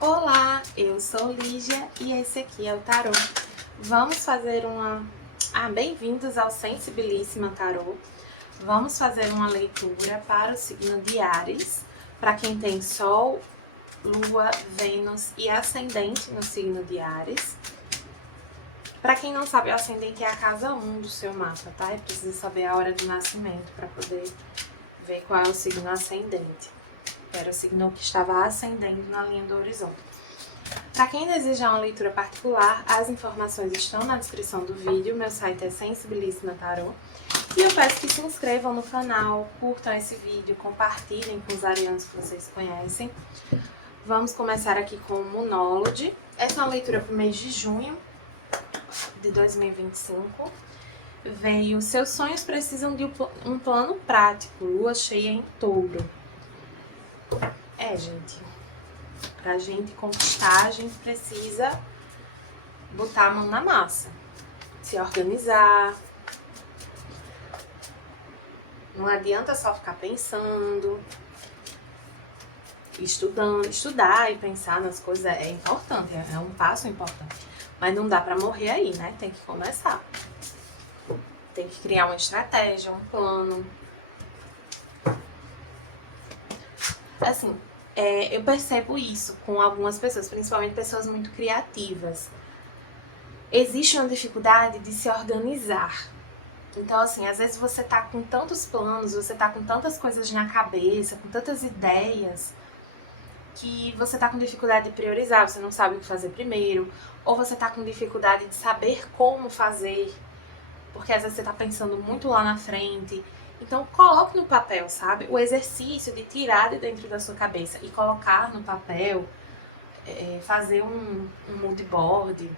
Olá, eu sou Lígia e esse aqui é o Tarô. Vamos fazer uma... bem-vindos ao Sensibilíssima Tarô. Vamos fazer uma leitura para o signo de Áries, para quem tem Sol, Lua, Vênus e Ascendente no signo de Áries. Para quem não sabe, o Ascendente é a casa 1 do seu mapa, tá? E precisa saber a hora do nascimento para poder ver qual é o signo ascendente. Era o signo que estava ascendendo na linha do horizonte. Para quem desejar uma leitura particular, as informações estão na descrição do vídeo. Meu site é Sensibilíssima Tarô. E eu peço que se inscrevam no canal, curtam esse vídeo, compartilhem com os arianos que vocês conhecem. Vamos começar aqui com o Monólogo. Essa é uma leitura para o mês de junho de 2025. Veio: seus sonhos precisam de um plano prático, lua cheia em touro. Gente, pra gente conquistar, a gente precisa botar a mão na massa, se organizar. Não adianta só ficar pensando, estudar e pensar nas coisas é importante, é um passo importante. Mas não dá pra morrer aí, né? Tem que começar. Tem que criar uma estratégia, um plano. Assim, eu percebo isso com algumas pessoas, principalmente pessoas muito criativas. Existe uma dificuldade de se organizar. Então, assim, às vezes você tá com tantos planos, você tá com tantas coisas na cabeça, com tantas ideias, que você tá com dificuldade de priorizar, você não sabe o que fazer primeiro, ou você tá com dificuldade de saber como fazer, porque às vezes você tá pensando muito lá na frente. Então, coloque no papel, sabe? O exercício de tirar de dentro da sua cabeça e colocar no papel, fazer um mood board,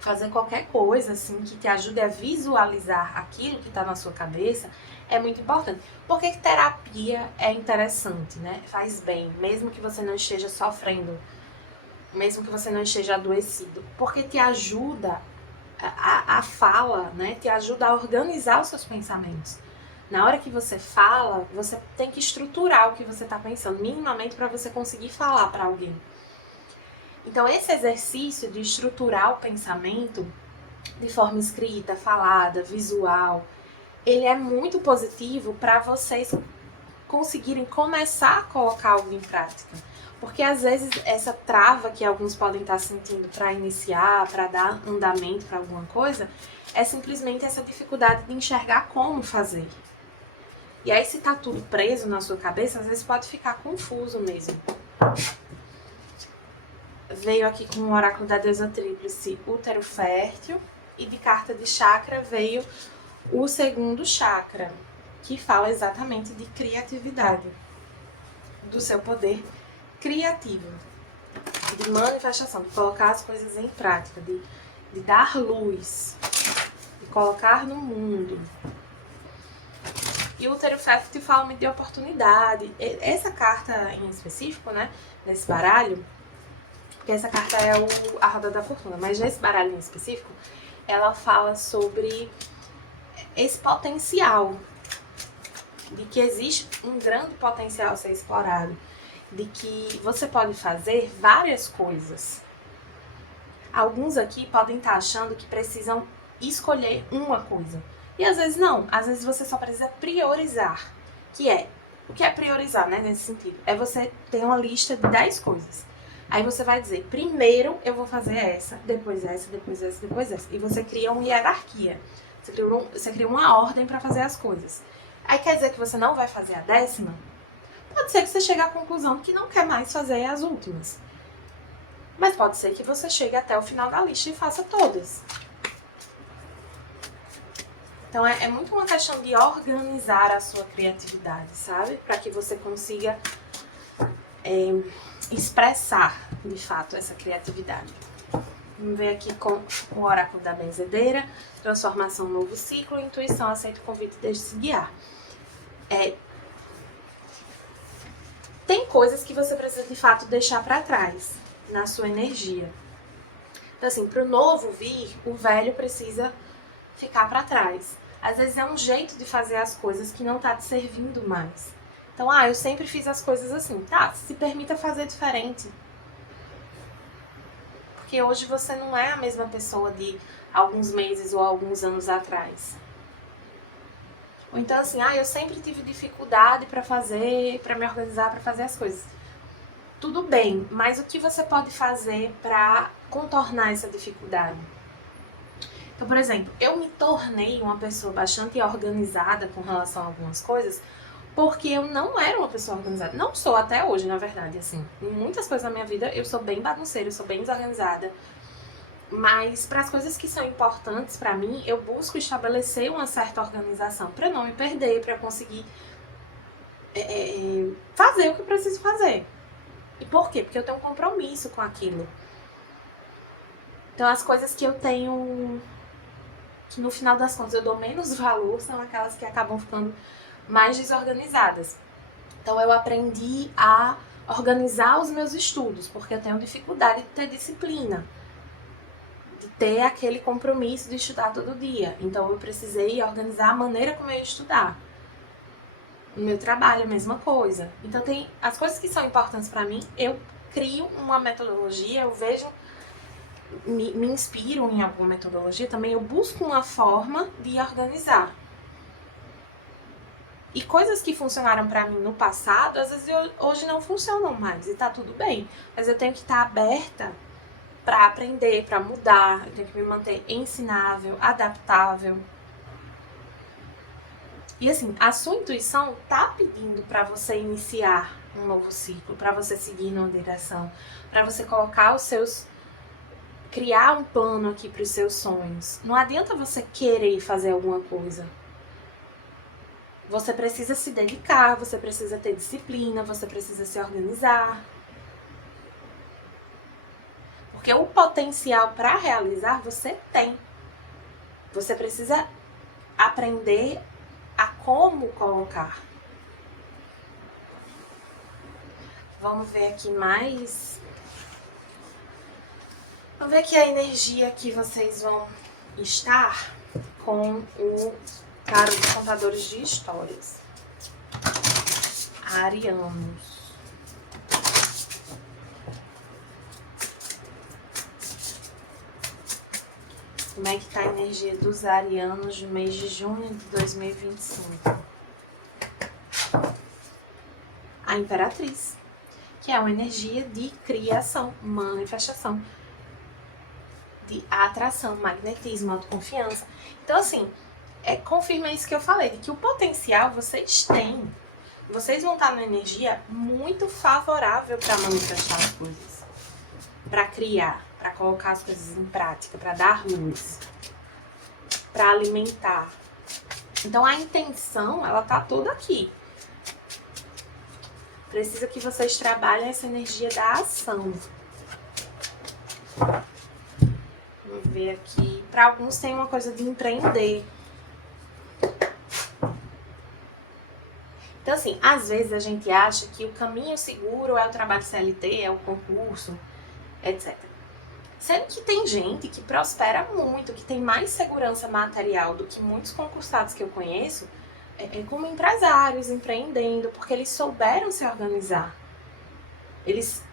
fazer qualquer coisa assim que te ajude a visualizar aquilo que está na sua cabeça é muito importante. Porque terapia é interessante, né? Faz bem, mesmo que você não esteja sofrendo, mesmo que você não esteja adoecido, porque te ajuda a fala, né? Te ajuda a organizar os seus pensamentos. Na hora que você fala, você tem que estruturar o que você está pensando, minimamente, para você conseguir falar para alguém. Então, esse exercício de estruturar o pensamento de forma escrita, falada, visual, ele é muito positivo para vocês conseguirem começar a colocar algo em prática. Porque às vezes essa trava que alguns podem estar sentindo para iniciar, para dar andamento para alguma coisa, é simplesmente essa dificuldade de enxergar como fazer. E aí, se tá tudo preso na sua cabeça, às vezes pode ficar confuso mesmo. Veio aqui com o oráculo da deusa tríplice, útero fértil, e de carta de chakra veio o segundo chakra, que fala exatamente de criatividade, do seu poder criativo, de manifestação, de colocar as coisas em prática, de dar luz, de colocar no mundo. E o útero fértil fala muito de oportunidade. Essa carta em específico, né, nesse baralho, porque essa carta é a roda da fortuna, mas nesse baralho em específico, ela fala sobre esse potencial, de que existe um grande potencial a ser explorado, de que você pode fazer várias coisas. Alguns aqui podem estar achando que precisam escolher uma coisa. E às vezes não, às vezes você só precisa priorizar. O que é priorizar, né, nesse sentido? É você ter uma lista de 10 coisas. Aí você vai dizer, primeiro eu vou fazer essa, depois essa, depois essa, depois essa. E você cria uma hierarquia. Você cria uma ordem para fazer as coisas. Aí quer dizer que você não vai fazer a 10ª? Pode ser que você chegue à conclusão que não quer mais fazer as últimas. Mas pode ser que você chegue até o final da lista e faça todas. Então é muito uma questão de organizar a sua criatividade, sabe? Para que você consiga expressar, de fato, essa criatividade. Vamos ver aqui com o oráculo da benzedeira, transformação, novo ciclo, intuição, aceita o convite, deixe-se guiar. Tem coisas que você precisa, de fato, deixar para trás na sua energia. Então, assim, para o novo vir, o velho precisa ficar para trás. Às vezes é um jeito de fazer as coisas que não tá te servindo mais. Então, eu sempre fiz as coisas assim. Tá, se permita fazer diferente. porque hoje você não é a mesma pessoa de alguns meses ou alguns anos atrás. Ou então assim, eu sempre tive dificuldade para me organizar, para fazer as coisas. Tudo bem, mas o que você pode fazer para contornar essa dificuldade? Então, por exemplo, eu me tornei uma pessoa bastante organizada com relação a algumas coisas, porque eu não era uma pessoa organizada. Não sou até hoje, na verdade, assim. Em muitas coisas da minha vida, eu sou bem bagunceira, eu sou bem desorganizada. Mas para as coisas que são importantes para mim, eu busco estabelecer uma certa organização para não me perder, para conseguir fazer o que eu preciso fazer. E por quê? Porque eu tenho um compromisso com aquilo. Então, as coisas que eu tenho, que no final das contas eu dou menos valor, são aquelas que acabam ficando mais desorganizadas. Então, eu aprendi a organizar os meus estudos, porque eu tenho dificuldade de ter disciplina, de ter aquele compromisso de estudar todo dia. Então, eu precisei organizar a maneira como eu ia estudar. No meu trabalho, a mesma coisa. Então, tem as coisas que são importantes para mim, eu crio uma metodologia, eu vejo, me inspiro em alguma metodologia também, eu busco uma forma de organizar. E coisas que funcionaram pra mim no passado, às vezes hoje não funcionam mais, e tá tudo bem. Mas eu tenho que estar aberta pra aprender, pra mudar, eu tenho que me manter ensinável, adaptável. E assim, a sua intuição tá pedindo pra você iniciar um novo ciclo, pra você seguir numa direção, pra você colocar os seus... criar um plano aqui pros seus sonhos. Não adianta você querer fazer alguma coisa. Você precisa se dedicar, você precisa ter disciplina, você precisa se organizar. Porque o potencial para realizar você tem. Você precisa aprender a como colocar. Vamos ver aqui mais. Vamos ver aqui a energia que vocês vão estar com o tarô dos contadores de histórias. Arianos. Como é que tá a energia dos arianos no mês de junho de 2025? A Imperatriz, que é uma energia de criação, manifestação, de atração, magnetismo, autoconfiança. Então, assim, confirma isso que eu falei, de que o potencial vocês têm. Vocês vão estar numa energia muito favorável para manifestar as coisas, para criar, para colocar as coisas em prática, para dar luz, para alimentar. Então a intenção, ela tá toda aqui. Precisa que vocês trabalhem essa energia da ação. Vamos ver aqui. Para alguns tem uma coisa de empreender. Então, assim, às vezes a gente acha que o caminho seguro é o trabalho CLT, é o concurso, etc. Sendo que tem gente que prospera muito, que tem mais segurança material do que muitos concursados que eu conheço, como empresários, empreendendo, porque eles souberam se organizar. Eles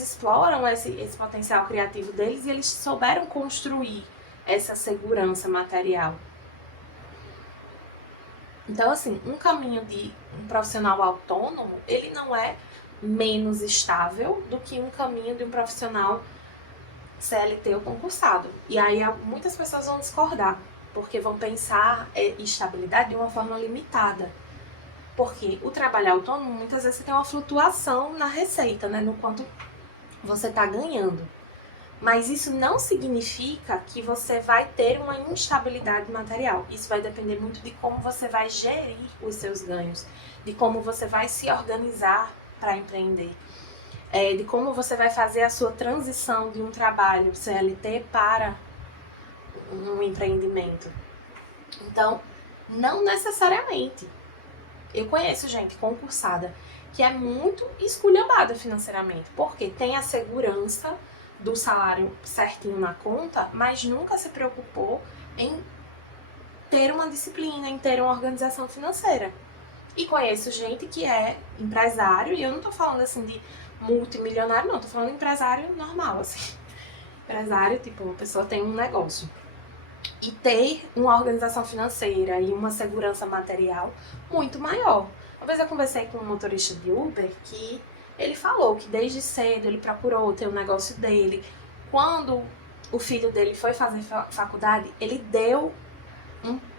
exploram esse potencial criativo deles e eles souberam construir essa segurança material. Então, assim, um caminho de um profissional autônomo, ele não é menos estável do que um caminho de um profissional CLT ou concursado. E aí muitas pessoas vão discordar, porque vão pensar estabilidade de uma forma limitada. Porque o trabalho autônomo, muitas vezes você tem uma flutuação na receita, né, no quanto você está ganhando. Mas isso não significa que você vai ter uma instabilidade material. Isso vai depender muito de como você vai gerir os seus ganhos, de como você vai se organizar para empreender, de como você vai fazer a sua transição de um trabalho CLT para um empreendimento. Então, não necessariamente. Eu conheço gente concursada que é muito esculhambada financeiramente, porque tem a segurança do salário certinho na conta, mas nunca se preocupou em ter uma disciplina, em ter uma organização financeira. E conheço gente que é empresário, e eu não tô falando assim de multimilionário, não, tô falando de empresário normal, assim. Empresário, tipo, a pessoa tem um negócio. E ter uma organização financeira e uma segurança material muito maior. Uma vez eu conversei com um motorista de Uber que ele falou que desde cedo ele procurou ter o negócio dele. Quando o filho dele foi fazer faculdade, ele deu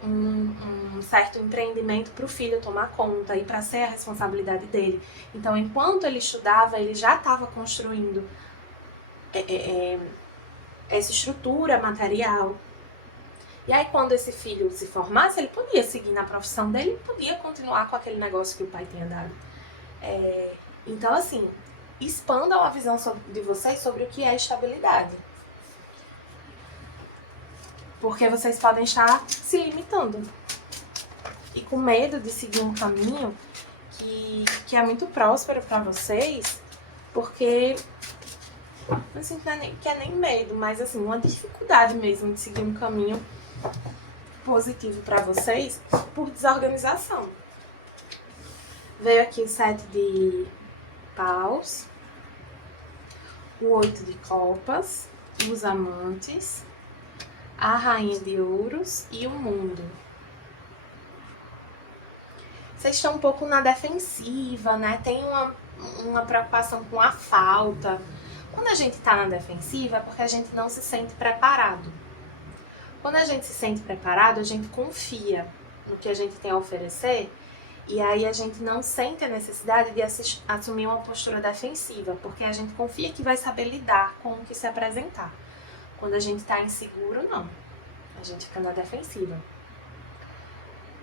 um certo empreendimento para o filho tomar conta e para ser a responsabilidade dele. Então, enquanto ele estudava, ele já estava construindo essa estrutura material. E aí, quando esse filho se formasse, ele podia seguir na profissão dele e podia continuar com aquele negócio que o pai tinha dado. Então, assim, expandam a visão de vocês sobre o que é estabilidade. Porque vocês podem estar se limitando e com medo de seguir um caminho que é muito próspero para vocês, porque assim, que é nem medo, mas assim, uma dificuldade mesmo de seguir um caminho positivo para vocês por desorganização. Veio aqui o 7 de paus, o 8 de copas, os amantes, a rainha de ouros e o mundo. Vocês estão um pouco na defensiva, né? Tem uma preocupação com a falta. Quando a gente tá na defensiva é porque a gente não se sente preparado. Quando a gente se sente preparado, a gente confia no que a gente tem a oferecer e aí a gente não sente a necessidade de assumir uma postura defensiva, porque a gente confia que vai saber lidar com o que se apresentar. Quando a gente tá inseguro, não. A gente fica na defensiva.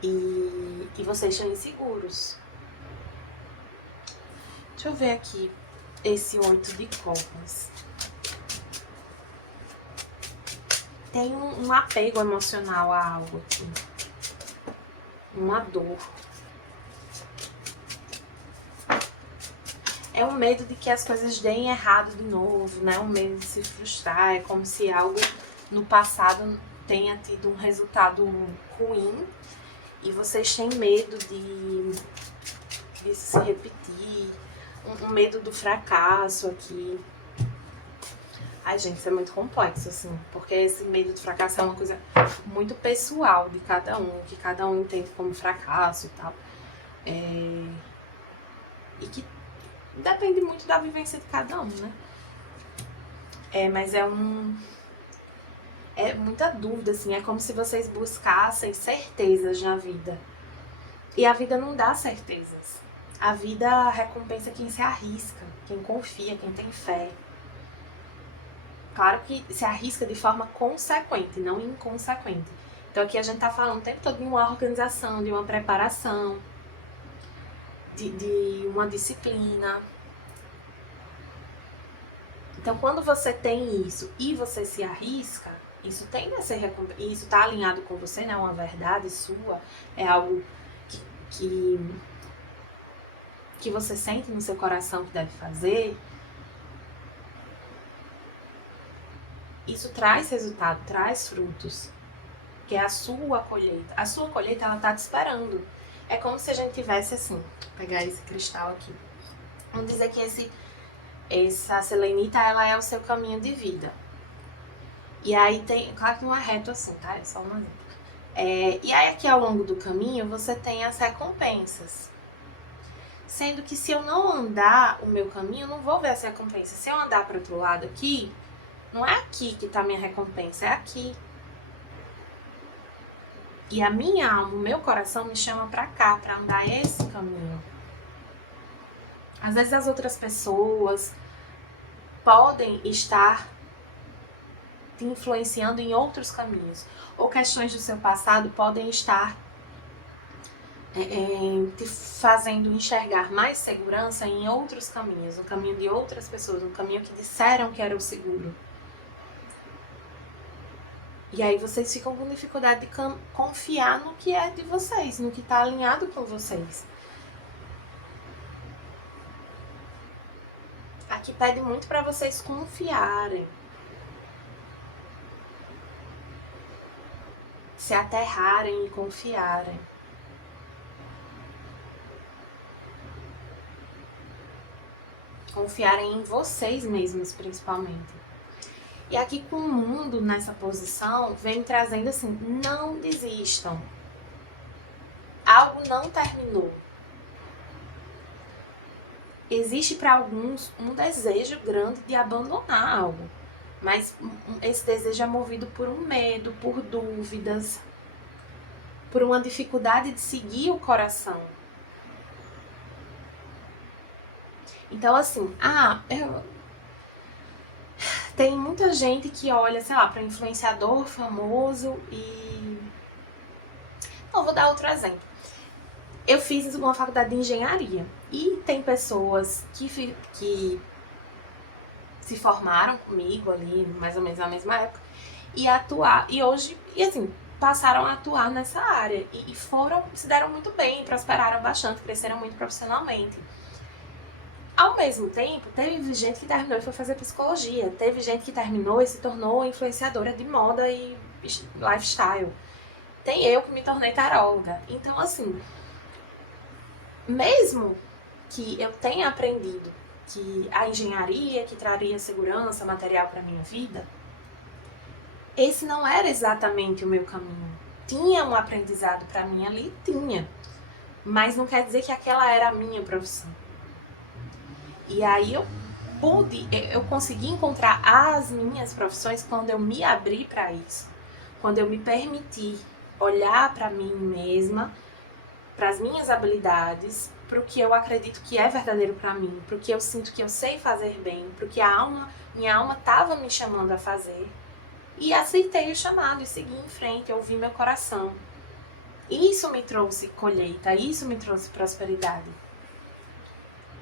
E vocês estão inseguros. Deixa eu ver aqui esse 8 de copas. Tem um apego emocional a algo aqui. Uma dor. É um medo de que as coisas deem errado de novo, né? Um medo de se frustrar. É como se algo no passado tenha tido um resultado ruim e vocês têm medo de se repetir. Um medo do fracasso aqui. Ai, gente, isso é muito complexo, assim, porque esse medo de fracasso é uma coisa muito pessoal de cada um, que cada um entende como fracasso e tal. E que depende muito da vivência de cada um, né? Mas é muita dúvida, assim, é como se vocês buscassem certezas na vida. E a vida não dá certezas. A vida recompensa quem se arrisca, quem confia, quem tem fé. Claro que se arrisca de forma consequente, não inconsequente. Então aqui a gente tá falando o tempo todo de uma organização, de uma preparação, de uma disciplina. Então quando você tem isso e você se arrisca, isso tem a ser recompensado, isso tá alinhado com você, né? Uma verdade sua, é algo que você sente no seu coração que deve fazer. Isso traz resultado, traz frutos, que é a sua colheita. A sua colheita, ela tá te esperando. É como se a gente tivesse assim, vou pegar esse cristal aqui. Vamos dizer que essa selenita, ela é o seu caminho de vida. E aí tem, claro que não é reto assim, tá? É só um exemplo. E aí aqui ao longo do caminho, você tem as recompensas. Sendo que se eu não andar o meu caminho, eu não vou ver as recompensas. Se eu andar para outro lado aqui, não é aqui que tá a minha recompensa, é aqui. E a minha alma, o meu coração me chama pra cá, pra andar esse caminho. Às vezes as outras pessoas podem estar te influenciando em outros caminhos. Ou questões do seu passado podem estar te fazendo enxergar mais segurança em outros caminhos. No caminho de outras pessoas, no caminho que disseram que era o seguro. E aí vocês ficam com dificuldade de confiar no que é de vocês, no que está alinhado com vocês. Aqui pede muito para vocês confiarem. Se aterrarem e confiarem. confiarem em vocês mesmos, principalmente. E aqui com o mundo nessa posição, vem trazendo assim, não desistam. Algo não terminou. Existe para alguns um desejo grande de abandonar algo, mas esse desejo é movido por um medo, por dúvidas, por uma dificuldade de seguir o coração. Então, assim, tem muita gente que olha, sei lá, para influenciador famoso e... Não, vou dar outro exemplo. Eu fiz uma faculdade de engenharia e tem pessoas que se formaram comigo ali, mais ou menos na mesma época, e hoje, assim, passaram a atuar nessa área e se deram muito bem, prosperaram bastante, cresceram muito profissionalmente. Ao mesmo tempo, teve gente que terminou e foi fazer psicologia, teve gente que terminou e se tornou influenciadora de moda e lifestyle. Tem eu que me tornei taróloga. Então, assim, mesmo que eu tenha aprendido que a engenharia que traria segurança material para minha vida, esse não era exatamente o meu caminho. Tinha um aprendizado para mim ali? Tinha. Mas não quer dizer que aquela era a minha profissão. E aí eu consegui encontrar as minhas profissões quando eu me abri para isso. Quando eu me permiti olhar para mim mesma, para as minhas habilidades, para o que eu acredito que é verdadeiro para mim, para o que eu sinto que eu sei fazer bem, para o que minha alma estava me chamando a fazer. E aceitei o chamado e segui em frente, ouvi meu coração. Isso me trouxe colheita, isso me trouxe prosperidade.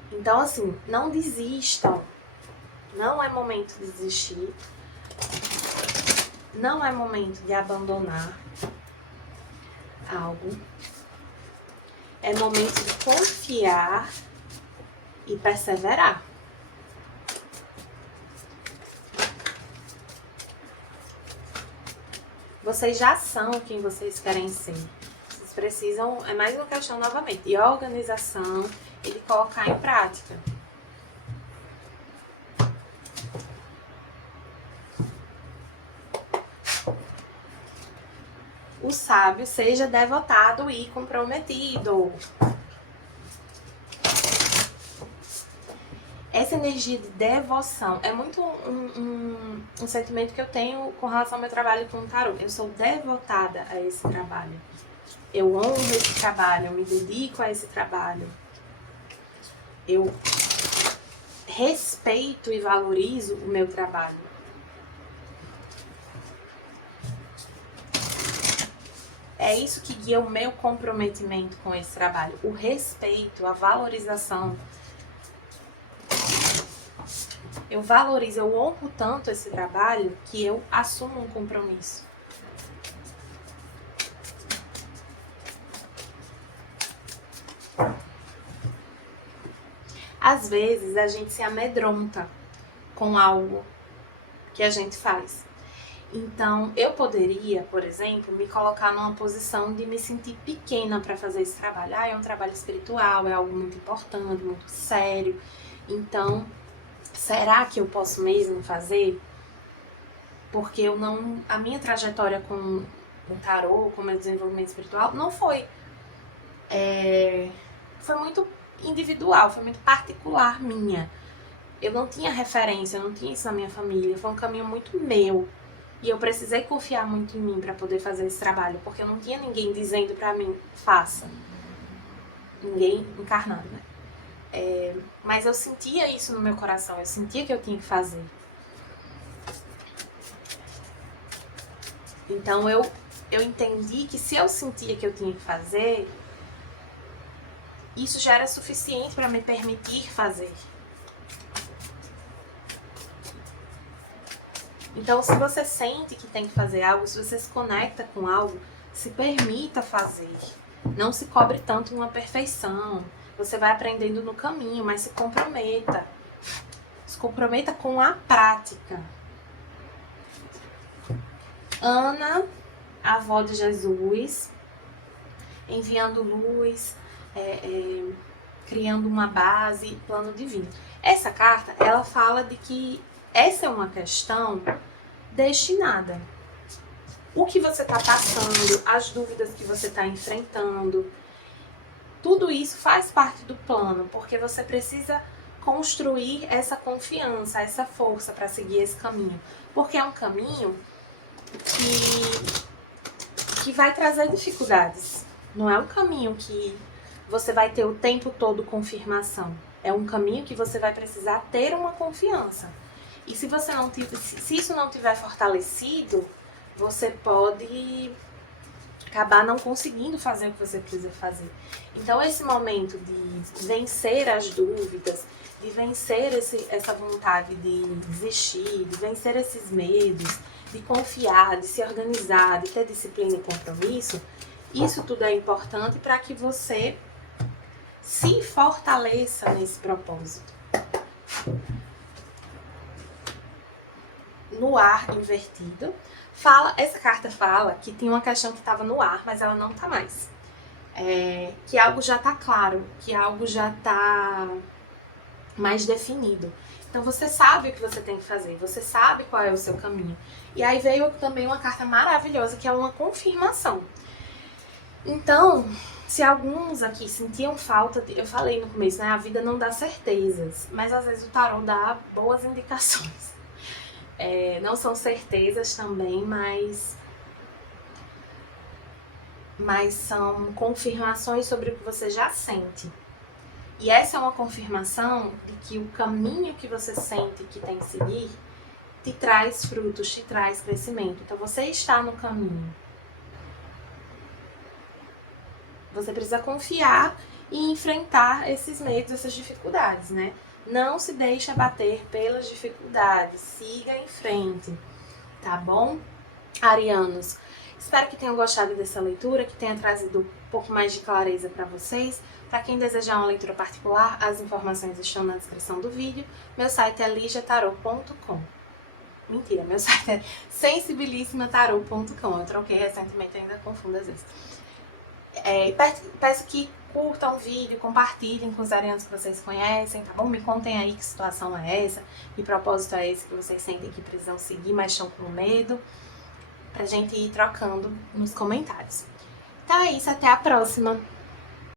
Então, assim, não desistam. Não é momento de desistir. Não é momento de abandonar algo. É momento de confiar e perseverar. Vocês já são quem vocês querem ser. Vocês precisam, é mais uma questão novamente, de organização e de colocar em prática. O sábio seja devotado e comprometido. Essa energia de devoção é muito um sentimento que eu tenho com relação ao meu trabalho com o tarô. Eu sou devotada a esse trabalho. Eu honro esse trabalho, eu me dedico a esse trabalho. Eu respeito e valorizo o meu trabalho. É isso que guia o meu comprometimento com esse trabalho. O respeito, a valorização. Eu valorizo, eu honro tanto esse trabalho que eu assumo um compromisso. Às vezes a gente se amedronta com algo que a gente faz. Então, eu poderia, por exemplo, me colocar numa posição de me sentir pequena para fazer esse trabalho. É um trabalho espiritual, é algo muito importante, muito sério. Então, será que eu posso mesmo fazer? Porque a minha trajetória com o tarô, com o meu desenvolvimento espiritual, não foi. Foi muito individual, foi muito particular minha. Eu não tinha referência, eu não tinha isso na minha família. Foi um caminho muito meu. E eu precisei confiar muito em mim para poder fazer esse trabalho, porque eu não tinha ninguém dizendo para mim, faça. Ninguém encarnando, né? Mas eu sentia isso no meu coração, eu sentia que eu tinha que fazer. Então eu entendi que se eu sentia que eu tinha que fazer, isso já era suficiente para me permitir fazer. Então, se você sente que tem que fazer algo, se você se conecta com algo, se permita fazer. Não se cobre tanto uma perfeição. Você vai aprendendo no caminho, mas se comprometa. Se comprometa com a prática. Ana, a avó de Jesus, enviando luz, criando uma base, plano divino. Essa carta, ela fala de que essa é uma questão destinada. O que você está passando, as dúvidas que você está enfrentando, tudo isso faz parte do plano, porque você precisa construir essa confiança, essa força para seguir esse caminho. Porque é um caminho que vai trazer dificuldades. Não é um caminho que você vai ter o tempo todo confirmação. É um caminho que você vai precisar ter uma confiança. E se você não se isso não tiver fortalecido, você pode acabar não conseguindo fazer o que você precisa fazer. Então esse momento de vencer as dúvidas, de vencer essa vontade de desistir, de vencer esses medos, de confiar, de se organizar, de ter disciplina e compromisso, isso tudo é importante para que você se fortaleça nesse propósito. No ar invertido, essa carta fala que tinha uma questão que estava no ar, mas ela não está mais. Que algo já está claro, que algo já está mais definido. Então você sabe o que você tem que fazer, você sabe qual é o seu caminho. E aí veio também uma carta maravilhosa, que é uma confirmação. Então, se alguns aqui sentiam falta, eu falei no começo, né? A vida não dá certezas, mas às vezes o tarô dá boas indicações. Não são certezas também, mas são confirmações sobre o que você já sente. E essa é uma confirmação de que o caminho que você sente que tem que seguir te traz frutos, te traz crescimento. Então você está no caminho. Você precisa confiar e enfrentar esses medos, essas dificuldades, né? Não se deixe abater pelas dificuldades, siga em frente, tá bom? Arianos, espero que tenham gostado dessa leitura, que tenha trazido um pouco mais de clareza para vocês. Para quem desejar uma leitura particular, as informações estão na descrição do vídeo. Meu site é ligiatarot.com. Mentira, meu site é sensibilissimatarot.com. Eu troquei recentemente, ainda confundo às vezes. Peço que curtam o vídeo, compartilhem com os arianos que vocês conhecem, tá bom? Me contem aí que situação é essa, que propósito é esse que vocês sentem que precisam seguir, mas estão com medo, pra gente ir trocando nos comentários. Então é isso, até a próxima!